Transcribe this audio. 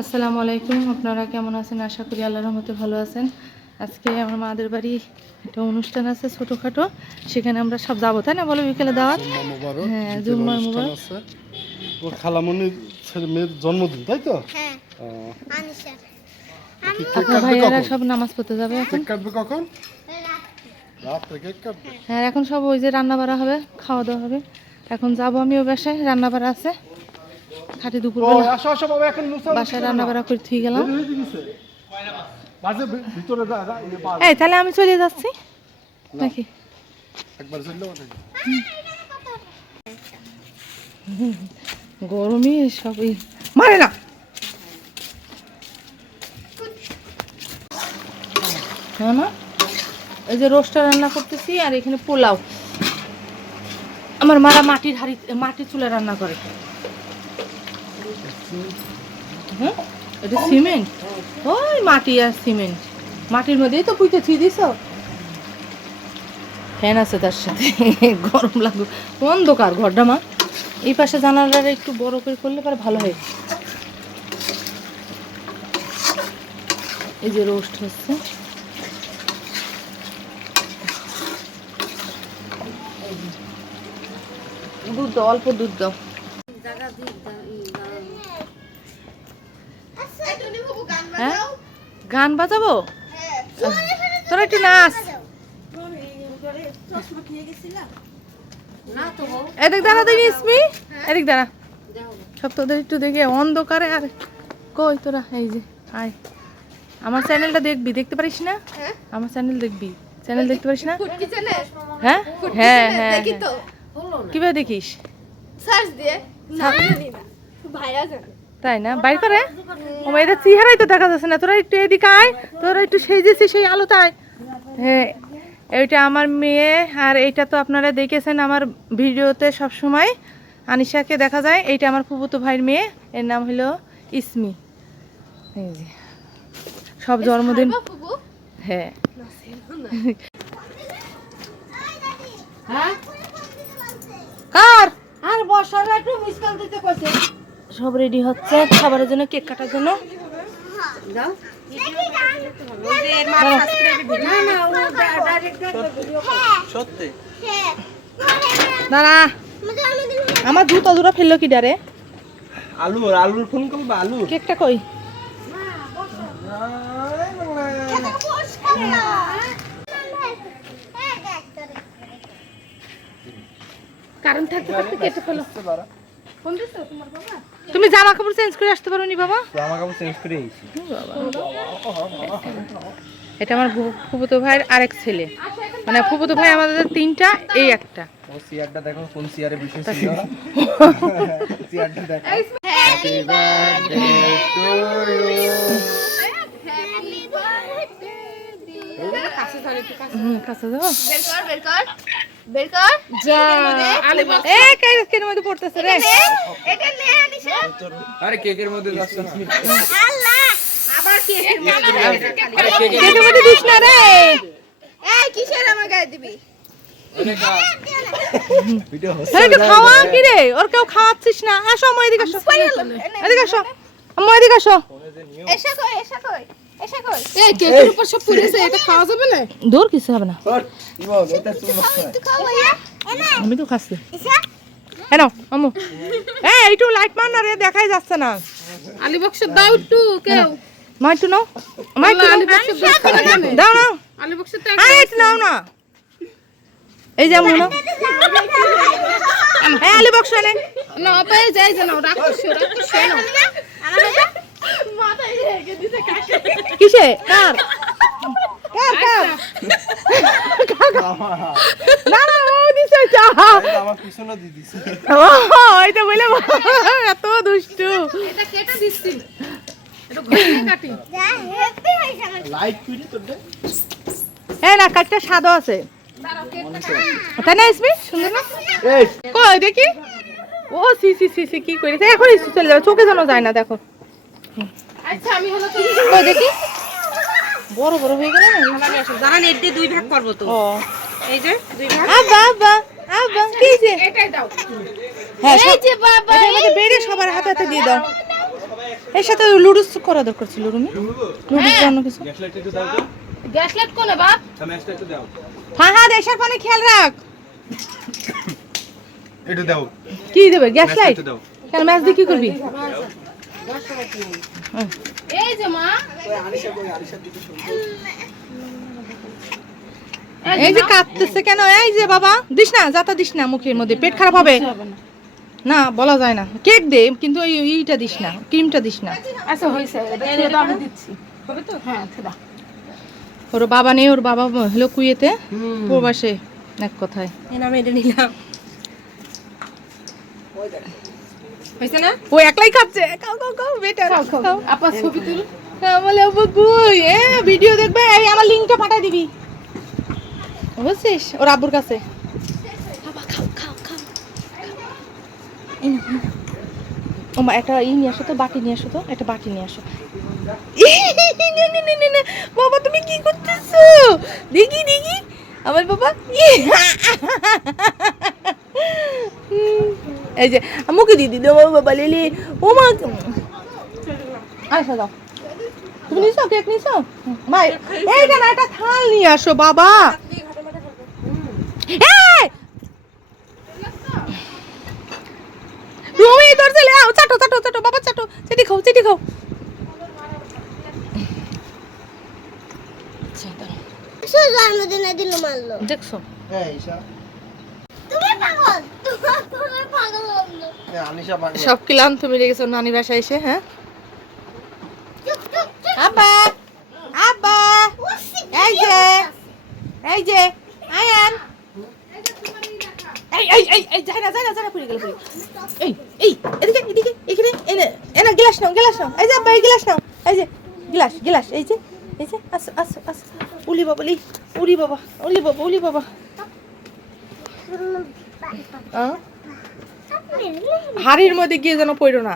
আসসালামু আলাইকুম আপনারা কেমন আছেন? আশা করি আল্লাহর রহমতে ভালো আছেন। আজকে আমার মাদের বাড়ি একটা অনুষ্ঠান আছে ছোটোখাটো সেখানে আমরা সব যাব তাই না বলো বিকেলে দাওয়াত? হ্যাঁ, জুম্মা অনুষ্ঠান মোবারক। আছে। ও খালামণির মেয়ের জন্মদিন তাই তো? হ্যাঁ কেক আপনার ভাইয়েরা সব নামাজ পড়তে যাবে এখন? কাটবে কখন? রাত্রে। কেক কাটবে? হ্যাঁ এখন সব ওই যে রান্না বাড়া হবে খাওয়া দাওয়া হবে। এখন যাব আমিও বাসায় রান্না বাড়া আছে। খাটি দুপুর ও আসো আসো বাবা এখন নুসা বাসায় রান্না বাড়া করে থুই গেলাম। ইয়ে। এই তাহলে আমি চলে যাচ্ছি। নাকি? একবার চললে ওঠে গরমে সবই মারে না। হ্যাঁ না? এই যে রোস্টার রান্না করতেছি আর এখানে পোলাও। আমার মারা মাটির হাড়ি মাটির চুলা রান্না করে। হ্যাঁ এটা সিমেন্ট ওই মাটি আর সিমেন্ট মাটির মধ্যেই তো পুঁতে থুই দিছ। ফ্যান আছে তার সাথে। গরম লাগবে অন্ধকার ঘরটা মা। এই পাশে জানালাটা একটু বড় করে করলে পরে ভালো হয়। এই যে রোস্ট হচ্ছে। দুধ দাও অল্প দুধ দাও। হ্যাঁ? গান বাজাবো? তোরা একটু নাচ। এদিক দাঁড়া দেখি ইসমি এদিক দাঁড়া। সব তোদের একটু দেখে অন্ধকারে। আর কই তোরা? এই যে আয়। আমার চ্যানেলটা দেখবি দেখতে পারিস না? আমার চ্যানেল দেখবি। চ্যানেল দেখতে পারিস না? হ্যাঁ? হ্যাঁ হ্যাঁ হ্যাঁ। কীভাবে দেখিস? সার্চ দিয়ে। না ভাইয়া জানে তাই না? বাইর করে। ও এদের চেহারাই তো দেখা যাচ্ছে না। তোরা একটু এদিকে আয় তোরা একটু সেজেছিস সেই আলোতায় হ্যাঁ এইটা আমার মেয়ে আর এইটা তো আপনারা দেখেছেন আমার ভিডিওতে সব সময় আনিশাকে দেখা যায় এইটা আমার ফুফুতো ভাইয়ের মেয়ে এর নাম হলো ইসমি। এই সব জন্মদিন হ্যাঁ? কার? আর বসার একটু মিস কল দিতে কইছে। সব রেডি হচ্ছে। খাবারের জন্য কেক কাটার জন্য। দাঁড়া। আমার জুতো দুটো ফেলল কি ডারে? আলু আলুর ফোন করব আলু? কেকটা কই? কারণ থাকতে থাকতে কেটে ফেলো। তুমি জামা কাপড় চেঞ্জ করে আসতে পারো নি বাবা? জামা কাপড় চেঞ্জ করে এসেছি এটা আমার ফু- ফুফুতো ভাইয়ের আরেক ছেলে। মানে ফুফুতো ভাই আমাদের তিনটা এই একটা। ও চেয়ারটা দেখো কোন চেয়ারে বসে ছিল। চেয়ারটা দেখো। Happy birthday to you happy হুম, কাছে যাও বের কর বের কর। বের কর যা এ কেকের মধ্যে পড়তেছে রে এটা নে আনিশা আরে কেকের মধ্যে যাচ্ছে আল্লাহ আবার কি আরে কেকের কেকের মধ্যে দিস না রে এই কিসের আমার গায়ে দিবি হ্যাঁ খাওয়া কি রে ওর কেউ খাওয়াচ্ছিস না আসো আমার এদিকে আসো এদিকে আসো আমার এদিকে আসো এসা কই এসা কই এসা কই? দূর কিছু হবে না। এটা আমি তো খাচ্ছি। হ্যাঁ আমু। এ একটু লাইট মার না রে দেখাই যাচ্ছে না। আলি বক্স দাও একটু কেউ। মা একটু নাও। মা একটু নাও। দাও নাও। আলি বক্স আরে একটু নাও না। এই যে আমু নাও। হ্যাঁ আলি বক্স এনে। না পায়ে যাই রাক্ষস মাথায় রেখে দিছে কাকে? কিসে? কার? কার কার? না না ও দিছে চা আমার পিছনে দিয়ে দিছে। ও এটা বলে এত দুষ্টু। এটা কেটে দিচ্ছি। এটা ঘষে কাটি। যা হেপি হইছে আমার। লাইট কুইরি তোর দে। এই না কাঠটা স্বাদও আছে। তাই না ইসমি? সুন্দর না? কই দেখি? ও সি সি সি সি কি করেছে? এখন চলে যাবে চোখে যেন যায় না দেখো। আচ্ছা আমি হলো তুমি কই দেখি। বড় বড় হয়ে গেল যারা নেট দিয়ে দুই ভাগ করব তো। ও। এই যে দুই ভাগ। কি যে? এটাই দাও। হ্যাঁ এই যে বাবা এটার মধ্যে বেড়ে সবার হাতে হাতে দিয়ে দাও। এর সাথে লুডুস করা দরকার ছিল রুমি। লুডুস অন্য কিছু। গ্যাস লাইট কোনে বাপ? হ্যাঁ হ্যাঁ পানি খেয়াল রাখ। একটু দাও। কি দেবে? গ্যাস লাইট দাও। কেন ম্যাচ দিয়ে কি করবি? এই যে মা। এই যে কাঁদতেছে কেন? এই যে বাবা দিস না যাতা দিস না মুখের মধ্যে পেট খারাপ হবে। না বলা যায় না। কেক দে কিন্তু ওই ইটা দিস না ক্রিমটা দিস না। আচ্ছা হয়েছে। আমি দিচ্ছি। হবে তো? হ্যাঁ ওর বাবা নেই ওর বাবা হলো কুয়েতে প্রবাসে এক কথায়। এটা নিলাম। হয়েছে না? ও একলাই খাচ্ছে? খাও খাও খাও বেটা খাও আপা ছবি তুল। হ্যাঁ, বলে এ ভিডিও দেখবে এই আমার লিংকটা পাঠাই দিবি। বুঝছিস? ওর আব্বুর কাছে। এই। ও মা একটা ই নিয়ে আসো তো বাটি নিয়ে আসো তো একটা বাটি নিয়ে আসো। বাবা তুমি কি করতেছো? দেখি দেখি। আমার বাবা এই যে মুখে দিদি দাও বাবা লেলে। ও মা দাও তুমি নিছো কেক নিছো? ভাই এইটা না একটা থাল নিয়ে আসো বাবা। এই! রুমি তোর ছেলে আও চাটো চাটো চাটো বাবা চাটো। চেটি খাও চেটি খাও। আচ্ছা, দাঁড়াও। জন্মদিনে দিল মারলো দেখছ? হ্যাঁ তুমি পাগল? সব কিলাম তুমি রেখেছো নানি বাসায় এসে হ্যাঁ? আব্বা আব্বা, এই যে এই যে, আয়ান। এই এই এই এই এই এই, এদিকে এদিকে, এখানে এনে এনে নাও, গ্লাস নাও। এই যে আব্বা, এই গ্লাস নাও। এই যে, গ্লাস গ্লাস, এই যে এই যে, আসো আসো আসো। উলি বাবা, উলি উলি বাবা উলি বাবা উলি বাবা? হাড়ির মধ্যে গিয়ে যেন পড়ো না।